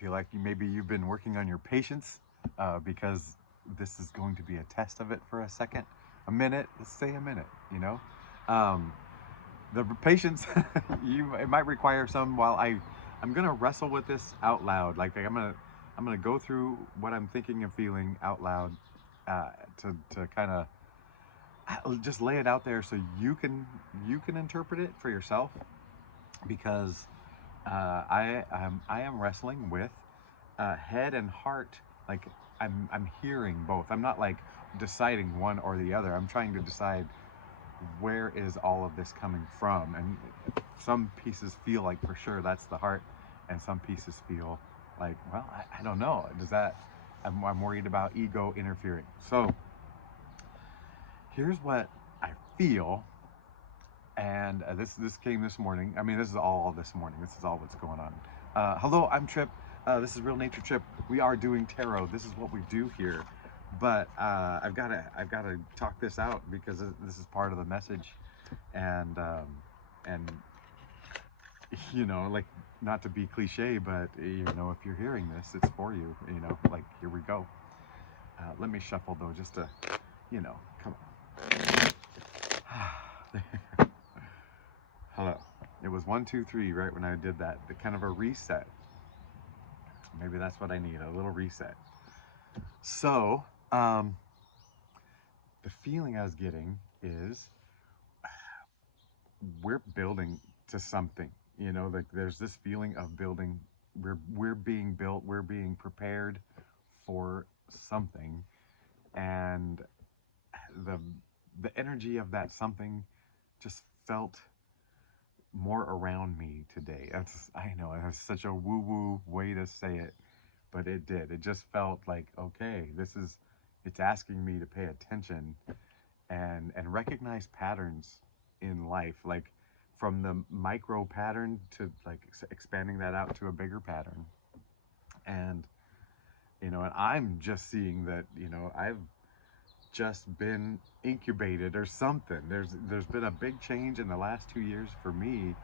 feel like maybe you've been working on your patience because this is going to be a test of it for a second, a minute. Let's say a minute. Um, the patience it might require some while I'm gonna wrestle with this out loud. Like I'm gonna go through what I'm thinking and feeling out loud to kind of just lay it out there so you can interpret it for yourself because I am wrestling with head and heart. Like I'm hearing both. I'm not like deciding one or the other. I'm trying to decide where is all of this coming from, and some pieces feel like for sure that's the heart, and some pieces feel like, well, I don't know. Does that? I'm worried about ego interfering. So here's what I feel, and this came this morning. I mean, this is all this morning. This is all what's going on. Hello, I'm Trip. This is Real Nature Trip. We are doing tarot. This is what we do here. But I've gotta talk this out because this is part of the message, and like, not to be cliche, but if you're hearing this, it's for you. Like, here we go. Let me shuffle though, just to come on. Hello. It was 1, 2, 3 right when I did that. The kind of a reset. Maybe that's what I need, a little reset. So, the feeling I was getting is we're building to something. Like there's this feeling of building. We're being built. We're being prepared for something, and the the energy of that something just felt more around me today. I know it has such a woo woo way to say it, but it did. It just felt like, okay, it's asking me to pay attention and recognize patterns in life, like from the micro pattern to like expanding that out to a bigger pattern. And and I'm just seeing that I've just been incubated or something. There's been a big change in the last 2 years for me.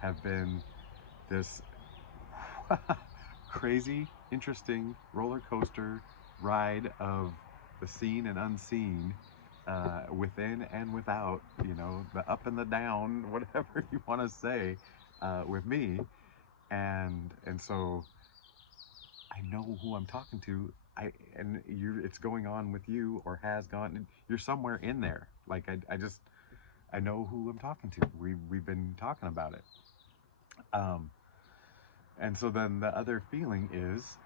Have been this crazy, interesting roller coaster ride of the seen and unseen, within and without, the up and the down, whatever you want to say, with me. And so I know who I'm talking to. It's going on with you, or has gone. You're somewhere in there. Like I know who I'm talking to. We've been talking about it. Um, and so then the other feeling is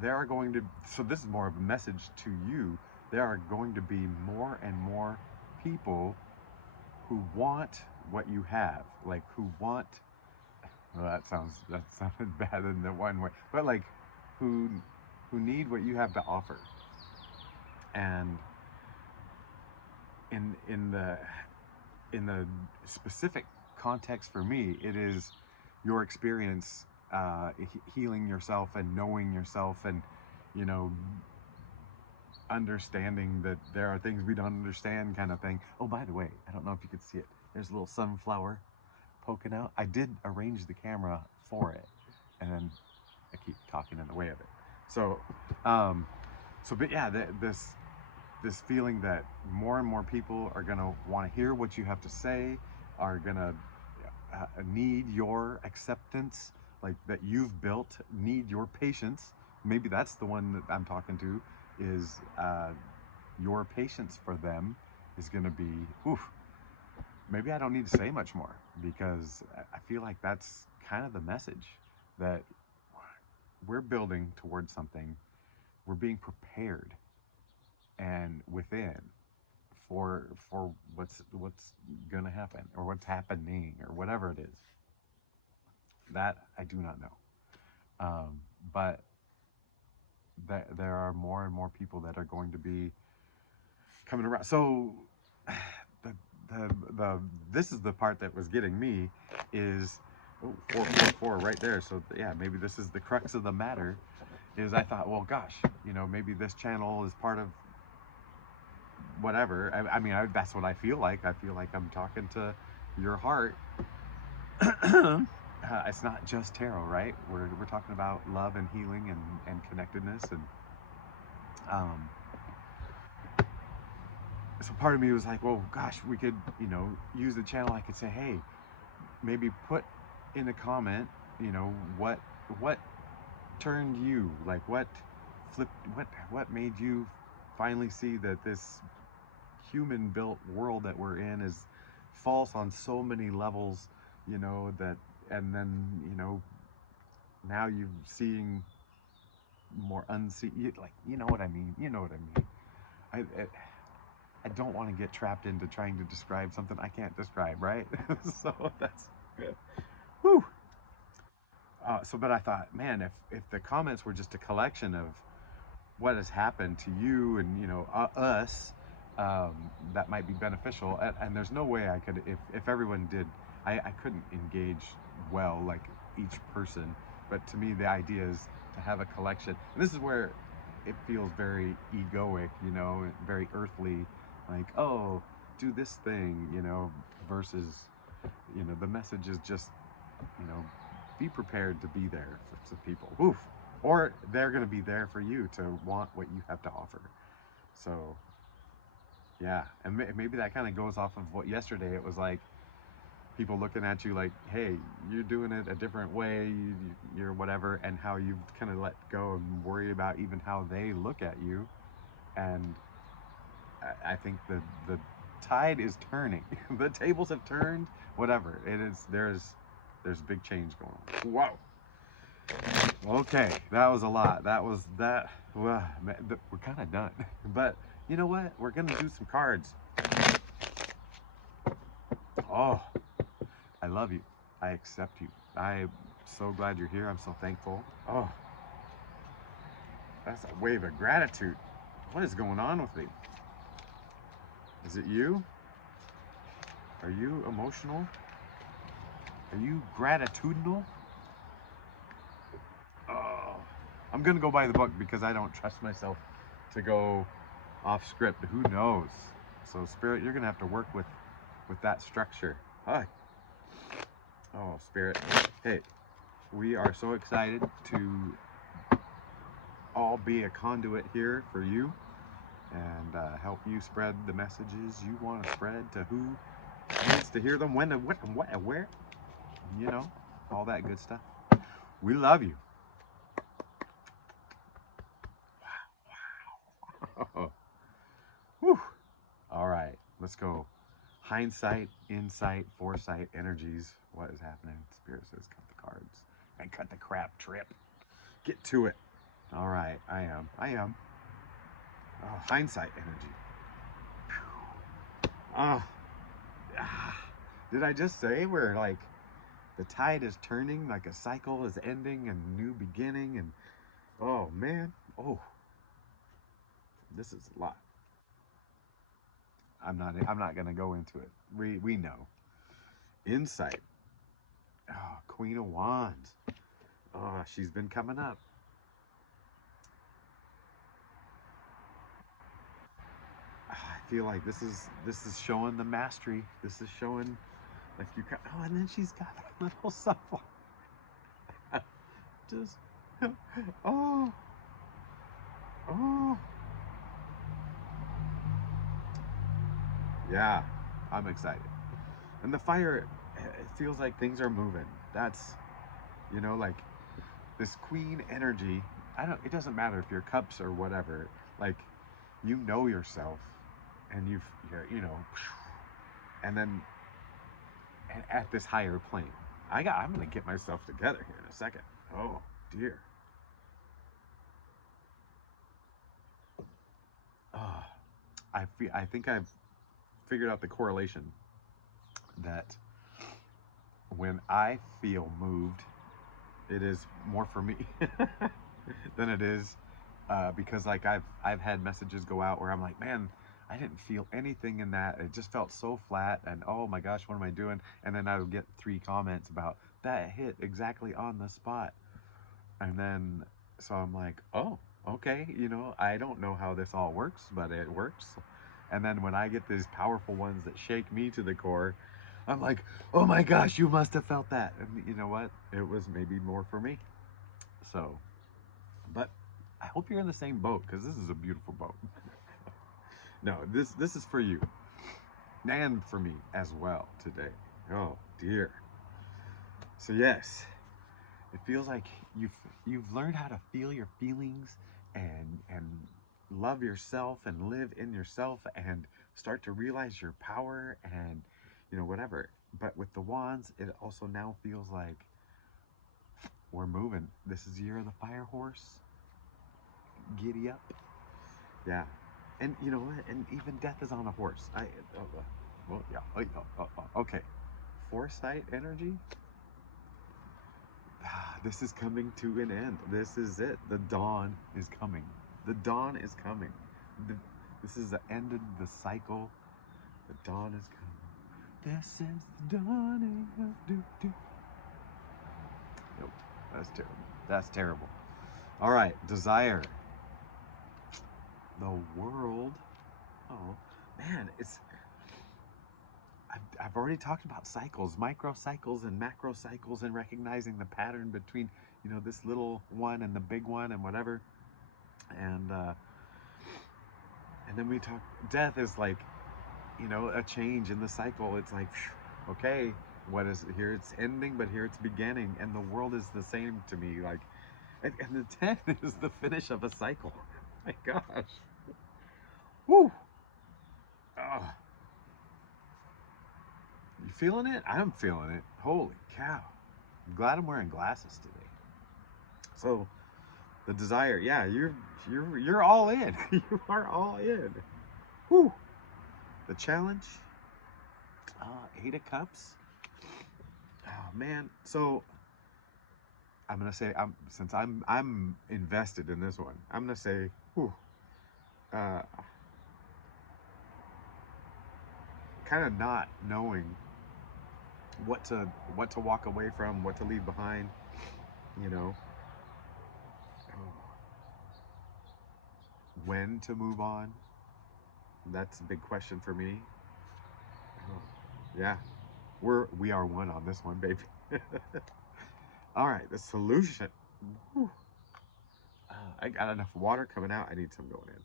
there are going to. So this is more of a message to you. There are going to be more and more people who want what you have, like who want. Well, that sounded bad in the one way, but like who who need what you have to offer. And in the specific context for me, it is your experience, healing yourself and knowing yourself, and you know understanding that there are things we don't understand, kind of thing. Oh, by the way, I don't know if you could see it. There's a little sunflower poking out. I did arrange the camera for it, and then I keep talking in the way of it. So, um, but yeah, this feeling that more and more people are gonna want to hear what you have to say, are gonna need your acceptance, like that you've built, need your patience. Maybe that's the one that I'm talking to. Is your patience for them is gonna be, oof. Maybe I don't need to say much more because I feel like that's kind of the message that we're building towards something. We're being prepared and within for what's gonna happen, or what's happening, or whatever it is. That I do not know. But there are more and more people that are going to be coming around. So the the this is the part that was getting me is, oh, 444 right there. So yeah, maybe this is the crux of the matter. Is I thought, well, gosh, maybe this channel is part of whatever. I mean, that's what I feel like. I feel like I'm talking to your heart. it's not just tarot, right? We're talking about love and healing and connectedness. And um, so part of me was like, well, gosh, we could, use the channel. I could say, hey, maybe put in a comment, what turned you, like what flipped, what made you finally see that this human built world that we're in is false on so many levels, that, and then, now you're seeing more unseen, like, you know what I mean, I, I don't want to get trapped into trying to describe something I can't describe, right? So that's good. Whew. But I thought, man, if the comments were just a collection of what has happened to you and us, that might be beneficial. And there's no way I could, if everyone did, I couldn't engage well like each person. But to me, the idea is to have a collection. And this is where it feels very egoic, very earthly, like, oh, do this thing, versus, the message is just, you know, be prepared to be there for some people. Oof. Or they're going to be there for you to want what you have to offer. So, yeah. And maybe that kind of goes off of what yesterday it was like, people looking at you like, hey, you're doing it a different way, you're whatever, and how you've kind of let go and worry about even how they look at you. And I think the tide is turning. The tables have turned. Whatever it is, there's a big change going on. Whoa. Okay, that was a lot. That was that. Well, we're kind of done. But you know what? We're gonna do some cards. Oh, I love you. I accept you. I'm so glad you're here. I'm so thankful. Oh, that's a wave of gratitude. What is going on with me? Is it you? Are you emotional? Are you gratitudinal? Oh, I'm gonna go by the book because I don't trust myself to go off script. Who knows? So Spirit, you're gonna have to work with that structure. Hi. Oh, Spirit. Hey, we are so excited to all be a conduit here for you and help you spread the messages you want to spread to who needs to hear them, when, what, where, all that good stuff. We love you. Whew. All right, let's go. Hindsight, insight, foresight, energies. What is happening? Spirit says cut the cards and cut the crap trip. Get to it. All right, I am. Oh, hindsight energy. Oh, ah. Did I just say we're like the tide is turning, like a cycle is ending and new beginning, and oh man, oh, this is a lot. I'm not gonna go into it. We know. Insight. Oh, Queen of Wands. Oh, she's been coming up. I feel like this is showing the mastery. This is showing like you got. Oh, and then she's got a little sunflower. Just oh, oh, yeah. I'm excited. And the fire, it feels like things are moving. That's like this queen energy. I don't. It doesn't matter if you're cups or whatever. Like yourself, and and then at this higher plane. I'm gonna get myself together here in a second. Oh dear. Oh, I think I've figured out the correlation that when I feel moved, it is more for me than it is because like I've had messages go out where I'm like, man, I didn't feel anything in that. It just felt so flat, and oh my gosh, what am I doing? And then I would get 3 comments about that hit exactly on the spot, and then so I'm like, oh, okay, I don't know how this all works, but it works. And then when I get these powerful ones that shake me to the core, I'm like, oh my gosh, you must have felt that. And you know what? It was maybe more for me. So, but I hope you're in the same boat because this is a beautiful boat. No, this is for you and for me as well today. Oh dear. So yes, it feels like you've learned how to feel your feelings and love yourself and live in yourself and start to realize your power and whatever. But with the wands, it also now feels like we're moving. This is year of the fire horse. Giddy up. Yeah. And you know what? And even death is on a horse. Well, yeah. Okay. Foresight energy. This is coming to an end. This is it. The dawn is coming. The dawn is coming. The, this is the end of the cycle. The dawn is coming. This is the dawning of do. Nope. That's terrible. That's terrible. All right. Desire. The world. Oh, man. I've already talked about cycles, micro cycles and macro cycles, and recognizing the pattern between, this little one and the big one and whatever. And then we talk, death is like, a change in the cycle. It's like, okay, what is it? Here it's ending, but here it's beginning. And the world is the same to me. Like, and the 10 is the finish of a cycle. My gosh. Woo. Oh, you feeling it? I'm feeling it. Holy cow. I'm glad I'm wearing glasses today. So the desire, yeah, you're all in. You are all in. Woo. The challenge, Eight of Cups. Oh man. So I'm gonna say since I'm invested in this one, I'm gonna say, whew, uh, kind of not knowing what to walk away from, what to leave behind, you know, when to move on. That's a big question for me. Oh, yeah, we are one on this one, baby. All right, the solution. Whew. I got enough water coming out. I need some going in.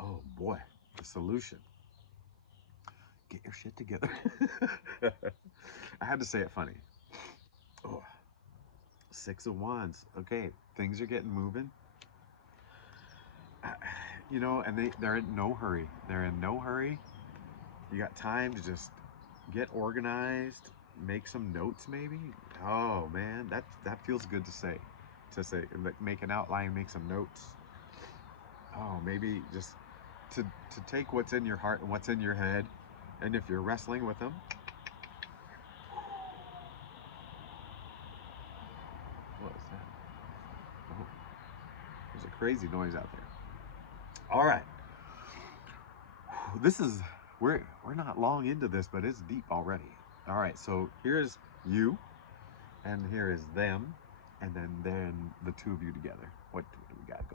Oh boy, the solution. Get your shit together. I had to say it funny. Oh, Six of Wands. Okay, things are getting moving. And they're in no hurry. They're in no hurry. You got time to just get organized, make some notes maybe. Oh man, that feels good to say. Like, make an outline, make some notes. Oh, maybe just to take what's in your heart and what's in your head, and if you're wrestling with them. What was that? Oh, there's a crazy noise out there. All right, this is we're not long into this, but it's deep already. All right, so here's you, and here is them, and then the two of you together. What do we got?